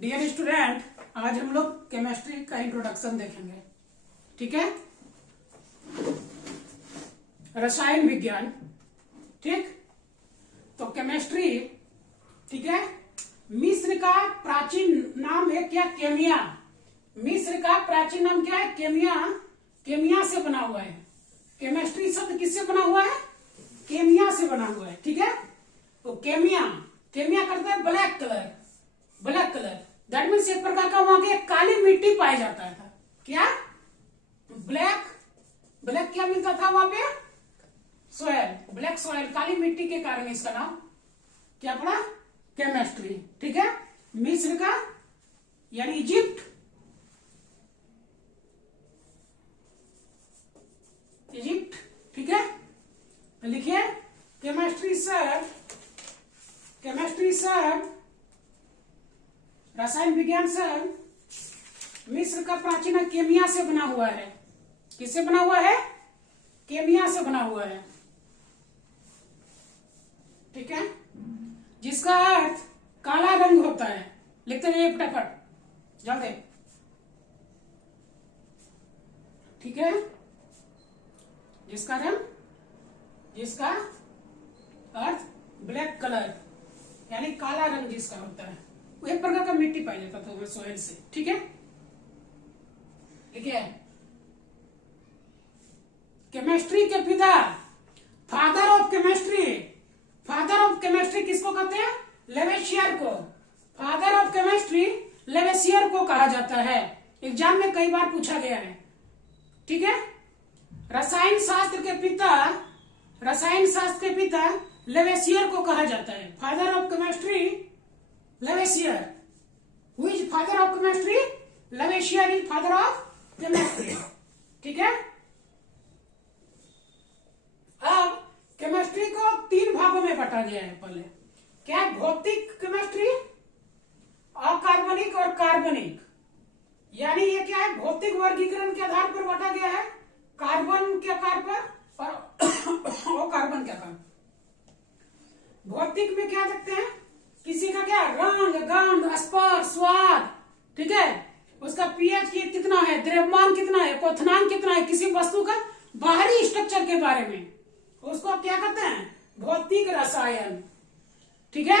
Dear student, आज हम लोग केमिस्ट्री का इंट्रोडक्शन देखेंगे। ठीक है, रसायन विज्ञान। ठीक, तो केमिस्ट्री, ठीक है, मिस्र का प्राचीन नाम है क्या? केमिया। मिस्र का प्राचीन नाम क्या है? केमिया। केमिया से बना हुआ है। केमिस्ट्री शब्द किससे बना हुआ है? केमिया से बना हुआ है। ठीक है, तो केमिया, केमिया करता है black colour. Black colour that means एक प्रकार का वहां के काली मिट्टी पाया जाता था। क्या? ब्लैक। ब्लैक क्या मिलता था वहां पे? सोयल, ब्लैक सोयल, काली मिट्टी के कारण इसका नाम क्या पड़ा? केमिस्ट्री। ठीक है, मिस्र का यानी इजिप्ट, इजिप्ट। ठीक है, लिखिए केमिस्ट्री सर, केमिस्ट्री सर, रसायन विज्ञान सर मिस्र का प्राचीन केमिया से बना हुआ है। किससे बना हुआ है? केमिया से बना हुआ है। ठीक है, जिसका अर्थ काला रंग होता है। लिखते रहिए फटाफट, जल्दी। ठीक है, जिसका रंग, जिसका अर्थ ब्लैक कलर यानी काला रंग जिसका होता है, वो एक प्रकार का मिट्टी पाया जाता था सोयल से। ठीक है, देखिए केमिस्ट्री के पिता, father of chemistry. Father of chemistry किसको कहते हैं? लेवेसियर को। फादर ऑफ केमिस्ट्री लेवेसियर को कहा जाता है। एग्जाम में कई बार पूछा गया है। ठीक है, रसायन शास्त्र के पिता, रसायन शास्त्र के पिता लेवेसियर को कहा जाता है। Father of chemistry Lavoisier. Who is father of chemistry? Lavoisier is father of chemistry. ठीक है, अब केमिस्ट्री को तीन भागों में बांटा गया है। पहले क्या? भौतिक केमिस्ट्री, अकार्बनिक और कार्बनिक। यानी ये क्या है? भौतिक वर्गीकरण के आधार पर बांटा गया है, कार्बन के आधार पर और अकार्बन के आधार। भौतिक में क्या देखते हैं? किसी का क्या? रंग, गंध, स्पर्श, स्वाद। ठीक है, उसका पीएच कितना है, द्रव्यमान कितना है, क्वथनांक कितना है, किसी वस्तु का बाहरी स्ट्रक्चर के बारे में, उसको क्या कहते हैं? भौतिक रसायन। ठीक है,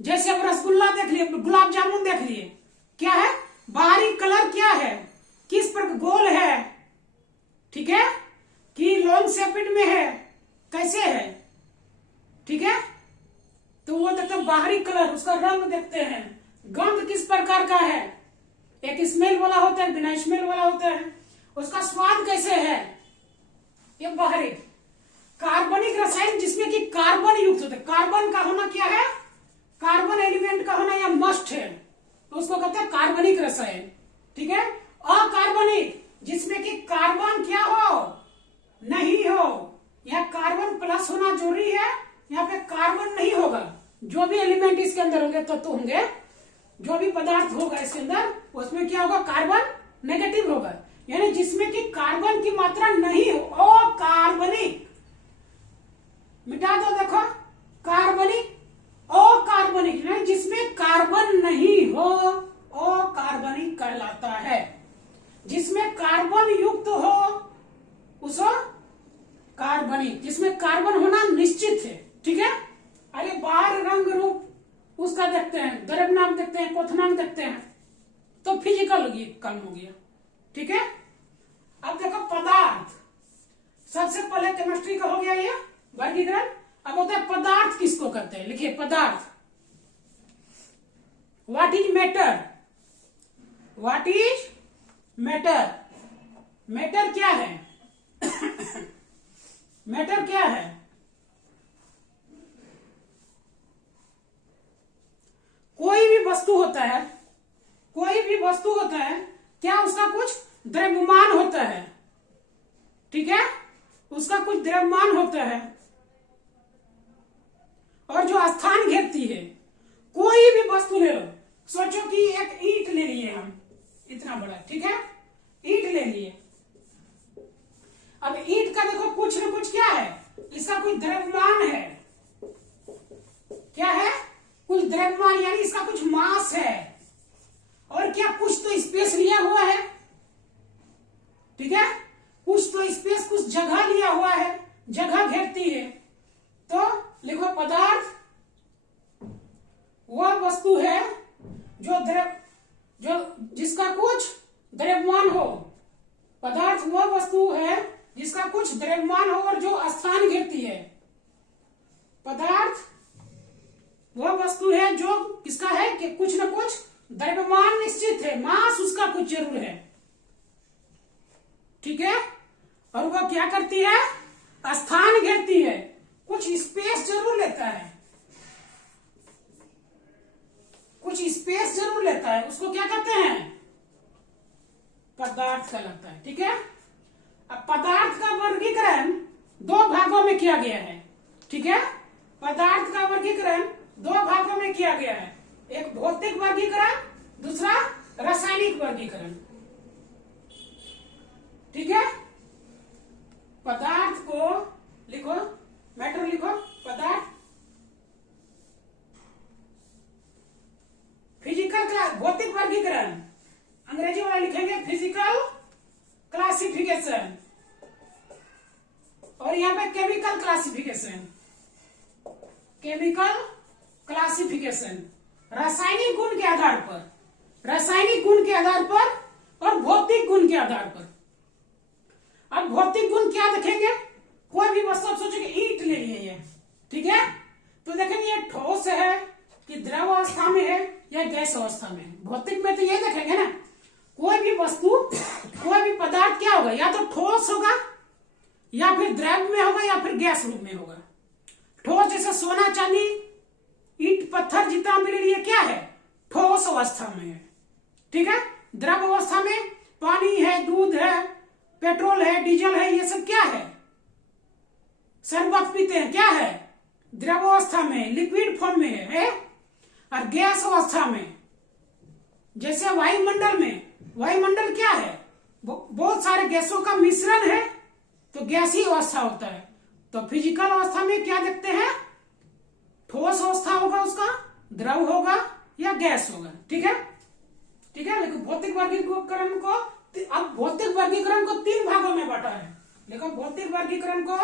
जैसे अब रसगुल्ला देख लिए, गुलाब जामुन देख लिए, क्या है? बाहरी कलर क्या है, किस पर गोल है, ठीक है, कि लॉन्ग शेपेड में है, कैसे है। ठीक है, तो वो देखते हैं बाहरी कलर, उसका रंग देखते हैं। गंध किस प्रकार का है, एक स्मेल वाला होता है, बिना स्मेल वाला होता है। उसका स्वाद कैसे है, ये बाहरी। कार्बनिक रसायन जिसमें कि कार्बन युक्त होते हैं। कार्बन का होना क्या है? कार्बन एलिमेंट का होना या मस्ट है, तो उसको कहते हैं कार्बनिक रसायन। ठीक है, अकार्बनिक जिसमें कि कार्बन क्या हो, नहीं हो, या कार्बन प्लस होना जरूरी है, यहाँ पे कार्बन नहीं होगा। जो भी एलिमेंट इसके अंदर होंगे, तत्व होंगे, जो भी पदार्थ होगा इसके अंदर, उसमें क्या होगा? कार्बन नेगेटिव होगा, यानी जिसमें कि कार्बन की मात्रा नहीं हो, अकार्बनिक। मिटा दो, देखो, कार्बनिक, अकार्बनिक, जिसमें कार्बन नहीं हो, अकार्बनिक कहलाता है। जिसमें कार्बन युक्त हो उसको कार्बनिक, जिसमें कार्बन होना निश्चित है। ठीक है, अरे बाहर रंग रूप उसका देखते हैं, द्रव्यमान देखते हैं, क्वथनांक देखते हैं, तो फिजिकल काम हो गया। ठीक है, अब देखो पदार्थ। सबसे पहले केमिस्ट्री का हो गया ये वर्गीकरण। अब होता है पदार्थ किसको कहते हैं? लिखिए पदार्थ। What is matter? What is matter? Matter क्या है? मैटर क्या है? कोई भी वस्तु होता है, कोई भी वस्तु होता है, क्या उसका कुछ द्रव्यमान होता है। ठीक है, उसका कुछ द्रव्यमान होता है, और जो स्थान घेरती है। कोई भी वस्तु ले लो, सोचो कि एक ईंट ले लिए हम, इतना बड़ा। ठीक है, ईंट ले लिए। अब ईंट का देखो कुछ न कुछ क्या है, इसका कुछ द्रव्यमान है। क्या है? कुछ द्रव्यमान, यानी इसका कुछ मास है। और क्या कुछ तो स्पेस लिया हुआ है, ठीक है, कुछ तो स्पेस, कुछ जगह लिया हुआ है, जगह घेरती है। तो लिखो पदार्थ वह वस्तु है जो जिसका कुछ द्रव्यमान हो। पदार्थ वह वस्तु है जिसका कुछ द्रव्यमान हो और जो स्थान घेरती है। पदार्थ वह वस्तु है जो किसका है कि कुछ न कुछ द्रव्यमान निश्चित है, मास उसका कुछ जरूर है, ठीक है, और वह क्या करती है, स्थान घेरती है, कुछ स्पेस जरूर लेता है, कुछ स्पेस जरूर लेता है, उसको क्या कहते हैं, पदार्थ कहलाता है, ठीक है। अब पदार्थ का वर्गीकरण दो भागों में किया गया है, ठीक है, पदार्थ का वर्गीकरण दो भागों में किया गया है, एक भौतिक वर्गीकरण, दूसरा रासायनिक वर्गीकरण, ठीक है। पदार्थ को लिखो, मैटर लिखो, पदार्थ फिजिकल भौतिक वर्गीकरण, अंग्रेजी वाला लिखेंगे फिजिकल क्लासिफिकेशन, और यहाँ पे केमिकल क्लासिफिकेशन, केमिकल क्लासिफिकेशन, रासायनिक गुण के आधार पर, रासायनिक गुण के आधार पर और भौतिक गुण के आधार पर। अब भौतिक गुण क्या देखेंगे, कोई भी वस्तु आप सोचेंगे ईंट ले लिए ये, ठीक है, तो देखेंगे ये ठोस है कि द्रव अवस्था में है या गैस अवस्था में। भौतिक में तो ये देखेंगे ना, कोई भी वस्तु, कोई भी पदार्थ क्या होगा, या तो ठोस होगा या फिर द्रव में होगा या फिर गैस रूप में होगा। ठोस जैसे सोना चांदी ईंट पत्थर जितना भी ले लिए क्या है, ठोस अवस्था में है, ठीक है। द्रव अवस्था में पानी है, दूध है, पेट्रोल है, डीजल है, ये सब क्या है, शरबत पीते हैं, क्या है, द्रव अवस्था में, लिक्विड फॉर्म में है। और गैस अवस्था में जैसे वायुमंडल में, वायुमंडल क्या है, बहुत सारे गैसों का मिश्रण है, तो गैसीय अवस्था होता है। तो फिजिकल अवस्था में क्या देखते हैं, ठोस अवस्था होगा उसका, द्रव होगा या गैस होगा, ठीक है, ठीक है। लेकिन भौतिक वर्गीकरण को, अब भौतिक वर्गीकरण को तीन भागों में बांटा है, देखो भौतिक वर्गीकरण को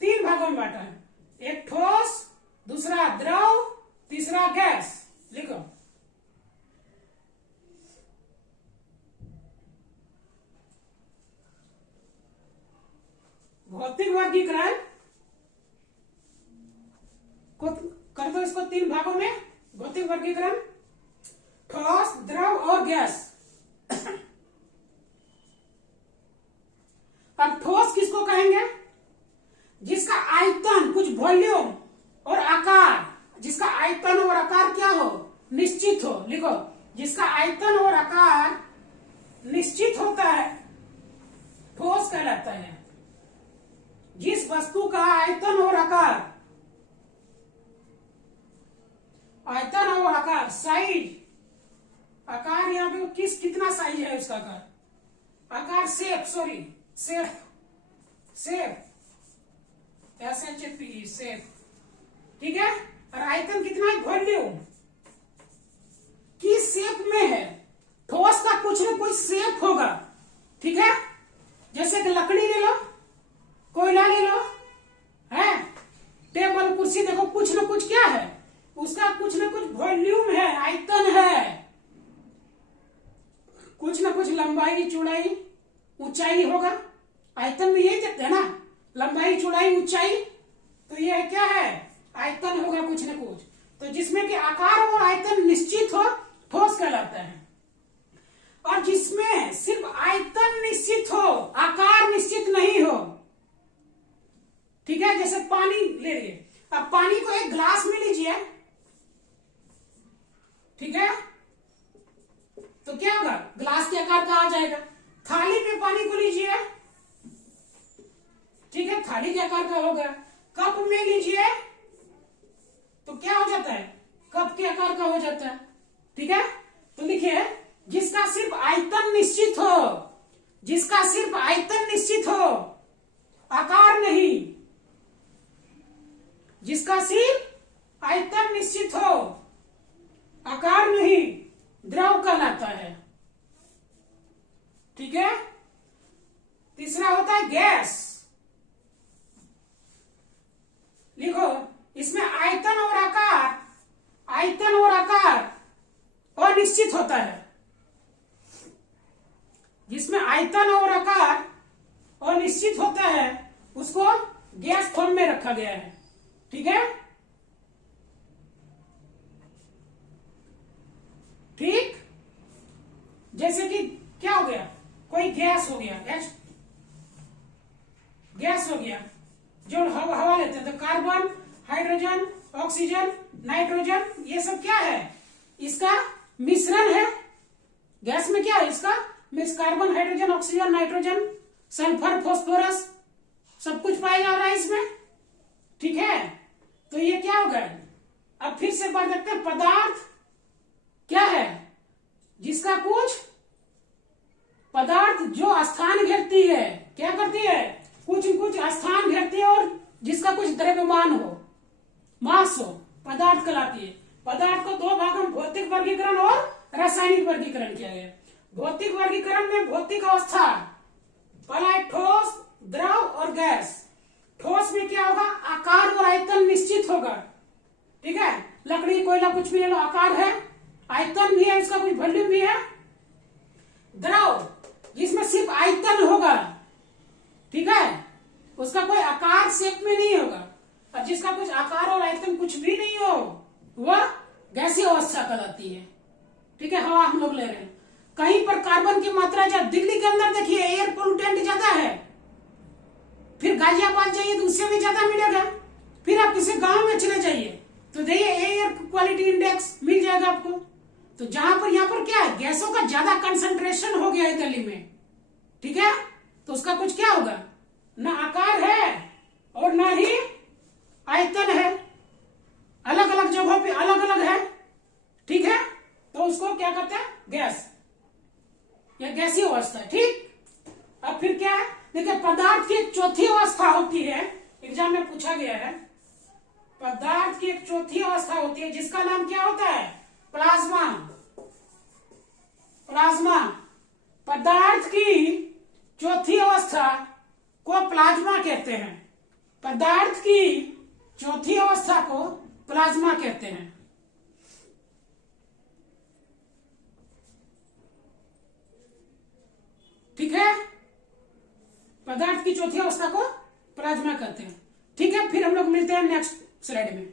तीन भागों में बांटा है, एक ठोस, दूसरा द्रव, तीसरा गैस, लिखो। भौतिक वर्गीकरण को कर दो इसको तीन भागों में, भौतिक वर्गीकरण ठोस, द्रव और गैस। अब ठोस किसको कहेंगे, जिसका आयतन, कुछ वॉल्यूम और आकार, जिसका आयतन और आकार क्या हो, निश्चित हो, लिखो, जिसका आयतन और आकार निश्चित होता है ठोस कहलाता है। जिस वस्तु का आयतन और आकार, आयतन और आकार, साइज, आकार यहाँ पे कितना साइज है उसका आकार, shape, sorry shape, shape, SHAP, shape, ठीक है। और आयतन कितना है, वॉल्यूम, किस शेप में है, ठोस का कुछ न कुछ शेप होगा, ठीक है। जैसे कि लकड़ी ले लो, कोयला ले लो, है, टेबल कुर्सी, देखो कुछ न कुछ क्या है, उसका कुछ न कुछ वॉल्यूम है, आयतन है, कुछ न कुछ लंबाई, चौड़ाई, ऊंचाई होगा। आयतन में यही देखते हैं ना, लंबाई, चौड़ाई, ऊंचाई, तो यह क्या है, आयतन होगा कुछ न कुछ। तो जिसमें कि आकार और आयतन निश्चित हो, ठोस कहलाता है। और जिसमें सिर्फ आयतन निश्चित हो, आकार निश्चित नहीं हो, ठीक है, जैसे पानी ले लिए, अब पानी को एक ग्लास में लीजिए, ठीक है, तो क्या होगा, ग्लास के आकार का आ जाएगा। थाली में पानी को लीजिए, ठीक है, थाली के आकार का होगा। कप में लीजिए तो क्या हो जाता है, कप के आकार का हो जाता है, ठीक है। तो लिखिए, जिसका सिर्फ आयतन निश्चित हो, जिसका सिर्फ आयतन निश्चित हो, आकार नहीं, जिसका सिर्फ आयतन निश्चित हो, आकार नहीं, द्रव कहलाता अनिश्चित होता है, जिसमें आयतन और आकार अनिश्चित होता है, उसको गैस फॉर्म में रखा गया है। ठीक है, ठीक। जैसे कि क्या हो गया, कोई गैस हो गया, गैस हो गया जो हवा लेते हैं, तो कार्बन, हाइड्रोजन, ऑक्सीजन, नाइट्रोजन, ये सब क्या है, इसका मिश्रण है। गैस में क्या है, इसका carbon, hydrogen, oxygen, nitrogen, sulphur, phosphorus, सब कुछ पाया जा रहा है इसमें। ठीक है, तो ये क्या होगा, अब फिर से बात करते हैं, पदार्थ क्या है, जिसका कुछ पदार्थ जो स्थान घेरती है, क्या करती है, कुछ स्थान घेरती है, और जिसका कुछ द्रव्यमान हो, मास हो, पदार्थ कहलाती है। पदार्थ को दो भागों में भौतिक वर्गीकरण और रासायनिक वर्गीकरण किया गया। भौतिक वर्गीकरण में भौतिक अवस्था पहला है ठोस, द्रव और गैस। ठोस में क्या होगा, आकार और आयतन निश्चित होगा। ठीक है, लकड़ी, कोयला, कुछ भी ले लो, आकार है, आयतन भी है, इसका कुछ वॉल्यूम भी है। द्रव जिसमें सिर्फ आयतन होगा, ठीक है, उसका कोई आकार शेप में नहीं होगा, और जिसका कुछ आकार और आयतन कुछ भी नहीं हो, वह गैसीय अवस्था कहलाती है। ठीक है, हवा हम लोग ले रहे हैं, कहीं पर कार्बन की मात्रा ज्यादा, दिल्ली के अंदर देखिए एयर पोल्यूटेंट ज्यादा है, फिर गाजियाबाद जाइए तो उससे भी ज्यादा मिलेगा, फिर आप किसी गांव में चले जाइए तो देखिए एयर क्वालिटी इंडेक्स मिल जाएगा आपको। तो जहां पर यहाँ पर क्या है, गैसों का ज्यादा कंसंट्रेशन हो गया है दिल्ली में, ठीक है, तो उसका कुछ क्या होगा, ना आकार है और ना ही आयतन है, अलग अलग जगहों पे अलग अलग है। ठीक है, तो उसको क्या कहते हैं, गैस, या गैसीय अवस्था है। ठीक, अब फिर क्या है, देखिए पदार्थ की एक चौथी अवस्था होती है, एग्जाम में पूछा गया है, पदार्थ की एक चौथी अवस्था होती है जिसका नाम क्या होता है, प्लाज्मा। प्लाज्मा, पदार्थ की चौथी अवस्था को प्लाज्मा कहते हैं। पदार्थ की चौथी अवस्था को प्लाज्मा कहते हैं। ठीक है, पदार्थ की चौथी अवस्था को प्लाज्मा कहते हैं। ठीक है, फिर हम लोग मिलते हैं नेक्स्ट स्लाइड में।